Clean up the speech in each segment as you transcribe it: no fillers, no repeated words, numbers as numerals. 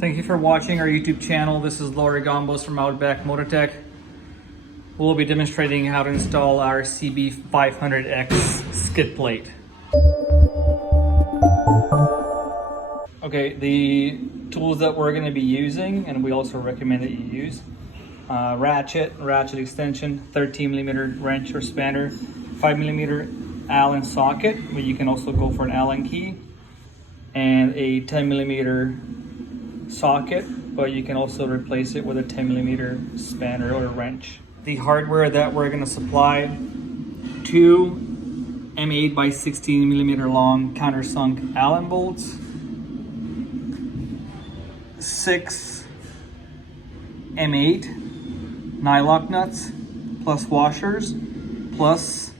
Thank you for watching our YouTube channel. This is Laurie Gombos from Outback Motortech. We'll be demonstrating how to install our CB500X skid plate. Okay, the tools that we're going to be using, and we also recommend that you use, ratchet extension, 13mm wrench or spanner, 5mm Allen socket, but you can also go for an Allen key, and a 10mm socket, but you can also replace it with a 10mm spanner or wrench. The hardware that we're going to supply: 2 M8 by 16mm long countersunk Allen bolts, 6 M8 nylock nuts plus washers, plus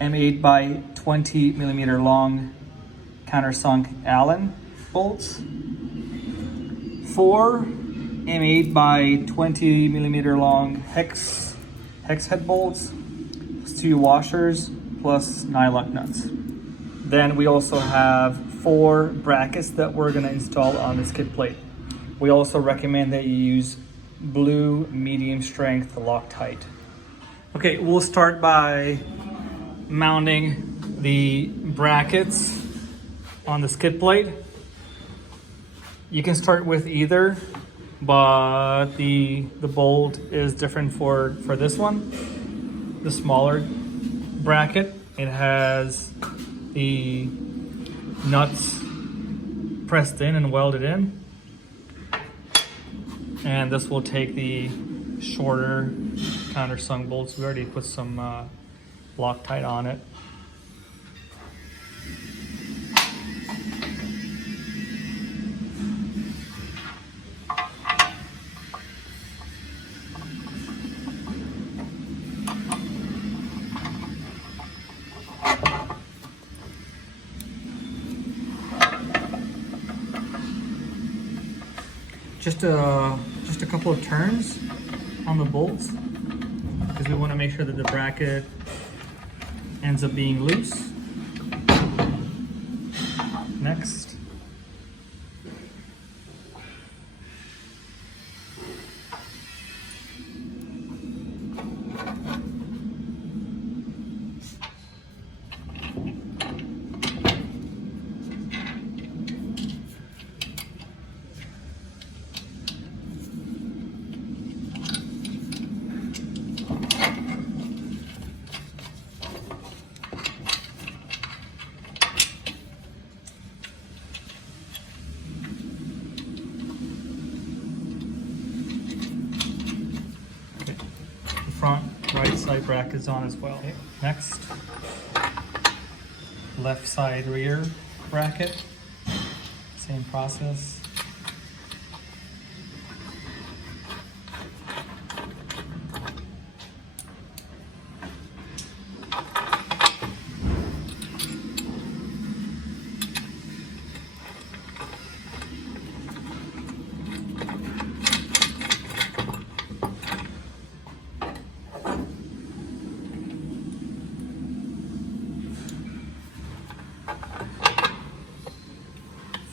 M8 by 20mm long countersunk Allen bolts, 4 M8 by 20mm long hex head bolts, plus 2 washers, plus nylock nuts. Then we also have 4 brackets that we're going to install on the skid plate. We also recommend that you use blue medium strength Loctite. Okay, we'll start by mounting the brackets on the skid plate. You can start with either, but the bolt is different for this one. The smaller bracket, it has the nuts pressed in and welded in, and this will take the shorter countersunk bolts. We already put some Loctite on it. Just a couple of turns on the bolts, because we want to make sure that the bracket ends up being loose. Next. Front right side bracket is on as well. Okay. Next, left side rear bracket, same process.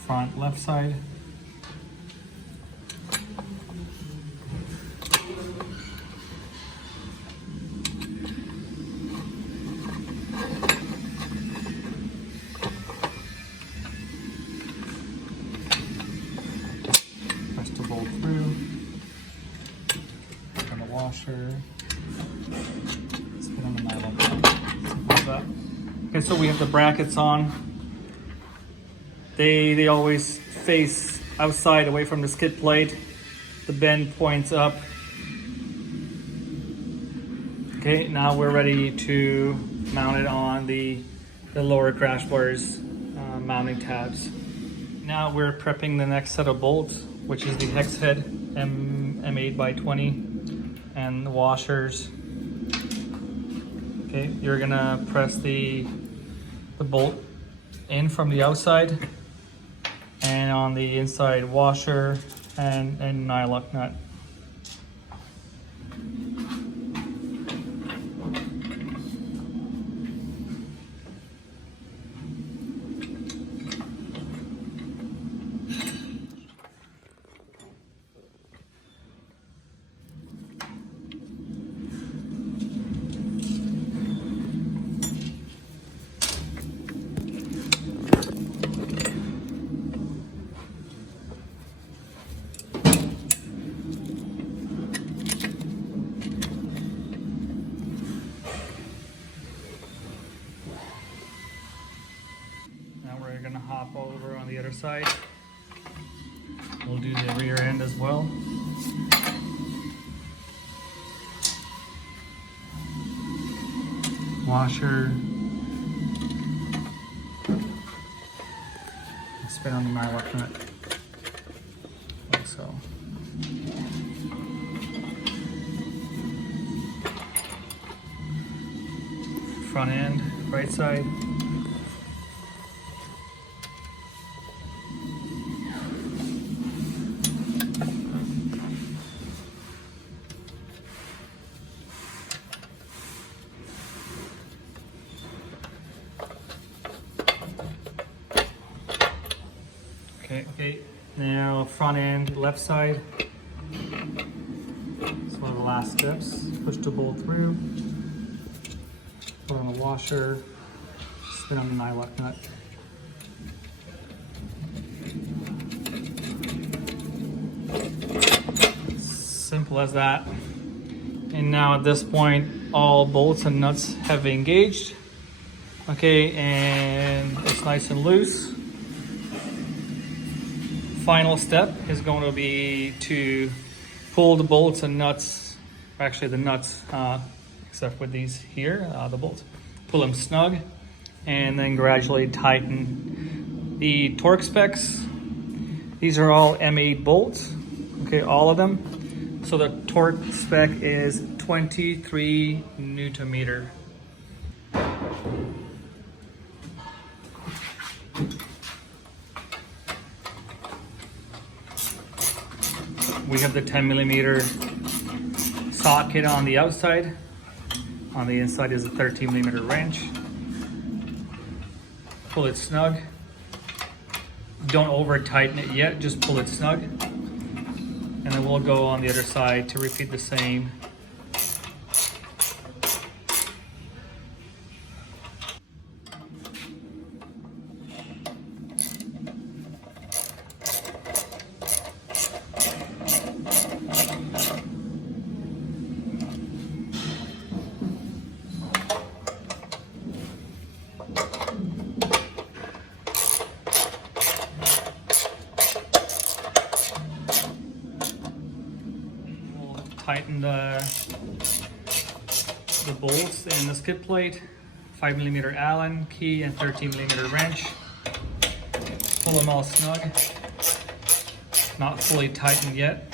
Front left side. Press the bolt through. Open the washer. Spin on the nylon. Simple as that. Okay, so we have the brackets on. They always face outside, away from the skid plate. The bend points up. Okay, now we're ready to mount it on the lower crash bars mounting tabs. Now we're prepping the next set of bolts, which is the hex head M8 by 20 and the washers. Okay, you're gonna press the bolt in from the outside, and on the inside washer and nylock nut. side. We'll do the rear end as well. Washer. Spin on the nylock nut. Like so. Front end, right side. Okay, now front end, left side. It's one of the last steps. Push the bolt through, put on the washer, spin on the nylock nut. Simple as that. And now at this point, all bolts and nuts have engaged. Okay, and it's nice and loose. Final step is going to be to pull the bolts and nuts, actually the nuts, except with these here, the bolts, pull them snug, and then gradually tighten the torque specs. These are all M8 bolts, okay, all of them. So the torque spec is 23 Newton meter. We have the 10 millimeter socket on the outside. On the inside is a 13 millimeter wrench. Pull it snug. Don't over tighten it yet, just pull it snug. And then we'll go on the other side to repeat the same. Tighten the bolts in the skid plate, 5 millimeter Allen key and 13 millimeter wrench. Pull them all snug. Not fully tightened yet.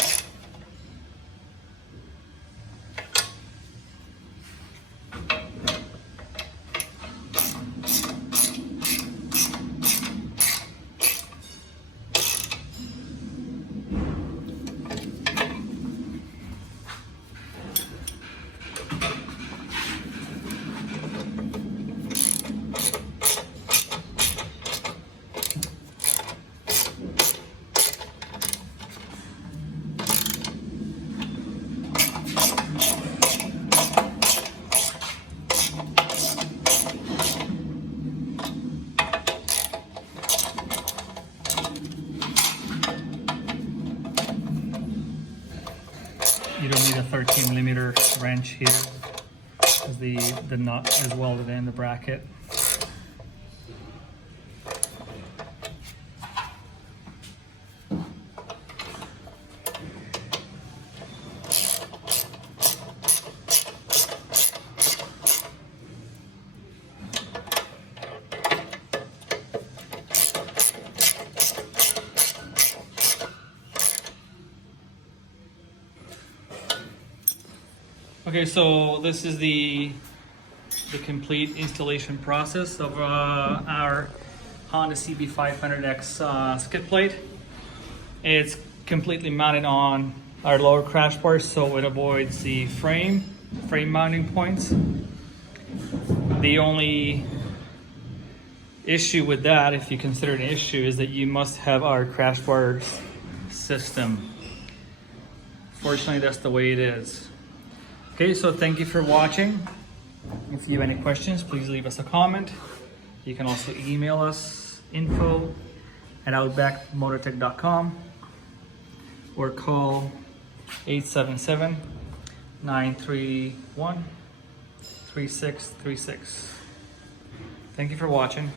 You don't need a 13 millimeter wrench here, because the nut is welded in the bracket. Okay, so this is the complete installation process of our Honda CB500X skid plate. It's completely mounted on our lower crash bar, so it avoids the frame mounting points. The only issue with that, if you consider it an issue, is that you must have our crash bar system. Fortunately, that's the way it is. Okay, so thank you for watching. If you have any questions, please leave us a comment. You can also email us info@outbackmotortech.com or call 877-931-3636. Thank you for watching.